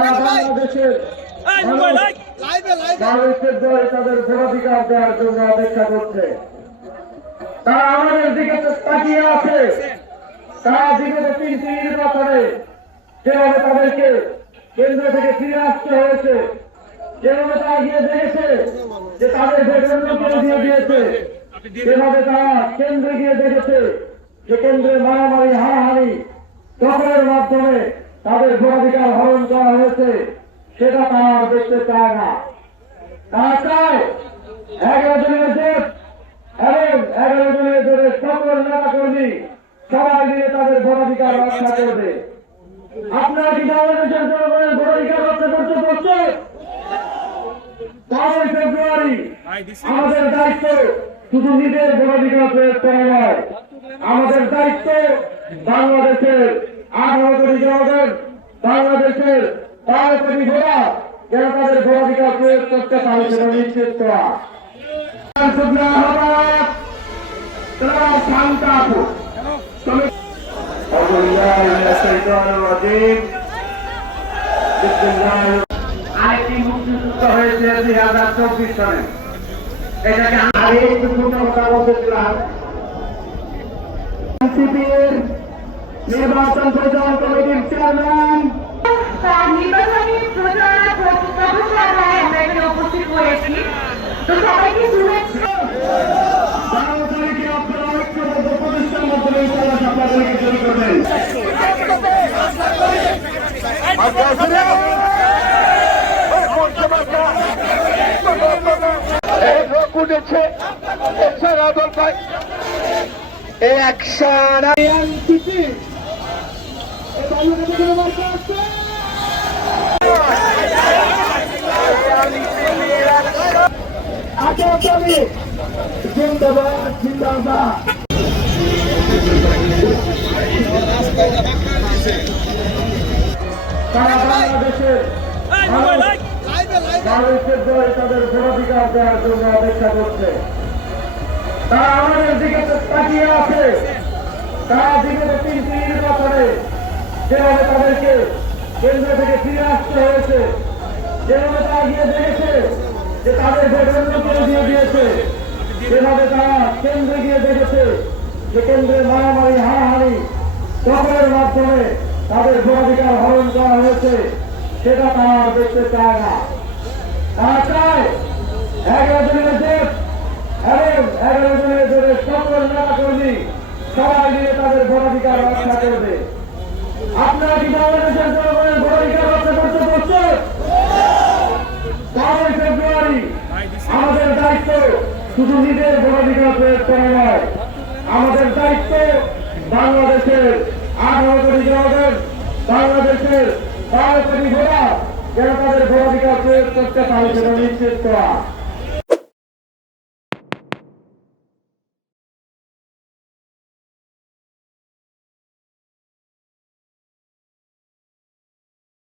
বাংলাদেশের মানুষের দল তাদের ভোটাধিকার দেওয়ার জন্য অপেক্ষা করছে। তারা আমাদের দিকে তাকিয়ে আছে। তারা বিগত 3টি নির্বাচনে যেভাবে তাদেরকে কেন্দ্র থেকে ফিরে আসতে হয়েছে, যেভাবে তারা গিয়ে দেখেছে যে তাদের ভোট অন্য কেউ দিয়ে দিয়েছে, যেভাবে তারা কেন্দ্রে গিয়ে দেখেছে যে কেন্দ্রে মারামারি হানাহানি দখলের মাধ্যমে তাদের ভোটাধিকার হরণ করা হয়েছে, সেটা তারা দেখতে চায় না। তারা চায় 11 জনের জোট এবং 11 জনের জোটের সকল নেতা কর্মী সবাই মিলে তাদের ভোটাধিকার রক্ষা করবে। আপনারা কি বাংলাদেশের জনগণের ভোটাধিকার রক্ষা করতে পারছেন? 5 ফেব্রুয়ারি আমাদের দায়িত্ব শুধু নিজের ভোটাধিকার প্রয়োগ করা নয়, আমাদের দায়িত্ব বাংলাদেশের 18 কোটি জনগণ, বাংলাদেশের 12 কোটি ভোটার যেন তাদের ভোটাধিকার প্রয়োগ করতে পারে সেটা নিশ্চিত করা। আরেকটি মুক্তিযুদ্ধ হয়েছে 2024 সালে। এটাকে আগে একটু ছোট কথা বলতেছিলাম। এনসিপির নির্বাচন পরিচালনা কমিটির চেয়ারম্যান নির্বাচনী প্রচারণা প্রচারণায় আমরা এখানে উপস্থিত হয়েছি। তো সবাইকে শুভেচ্ছা। 12 তারিখে আপনারা ঐক্যবদ্ধ প্রতিষ্ঠার মাধ্যমে ইনশাআল্লাহ আপনাদেরকে তৈরি করবেন। উঠেছে অ্যাকশন এনসিপি জিন্দাবাদ জিন্দাবাদ। তারা বাংলাদেশের মানুষের দল তাদের ভোটাধিকার দেওয়ার জন্য অপেক্ষা করছে। তারা আমাদের দিকে তাকিয়ে আছে। তারা বিগত 3টি নির্বাচনে যেভাবে তাদেরকে কেন্দ্র থেকে ফিরে আসতে হয়েছে, যেভাবে তারা গিয়ে দেখেছে যে তাদের ভোট অন্য কেউ দিয়ে দিয়েছে, যেভাবে তারা কেন্দ্রে গিয়ে দেখেছে যে কেন্দ্রে মারামারি হানাহানি দখলের মাধ্যমে তাদের ভোটাধিকার হরণ করা হয়েছে, সেটা তারা দেখতে চায় না। তারা চায় 11 জনের জোট এবং 11 জনের জোটের সকল নেতা কর্মী সবাই মিলে তাদের ভোটাধিকার রক্ষা করবে। আপনারা কি বাংলাদেশের জনগণের ভোটাধিকার রক্ষা করতে পারছেন? 12 ফেব্রুয়ারি আমাদের দায়িত্ব শুধু নিজের ভোটাধিকার প্রয়োগ করা নয়, আমাদের দায়িত্ব বাংলাদেশের 18 কোটি জনগণ, বাংলাদেশের 12 কোটি ভোটার যেন তাদের ভোটাধিকার প্রয়োগ করতে পারে সেটা নিশ্চিত করা।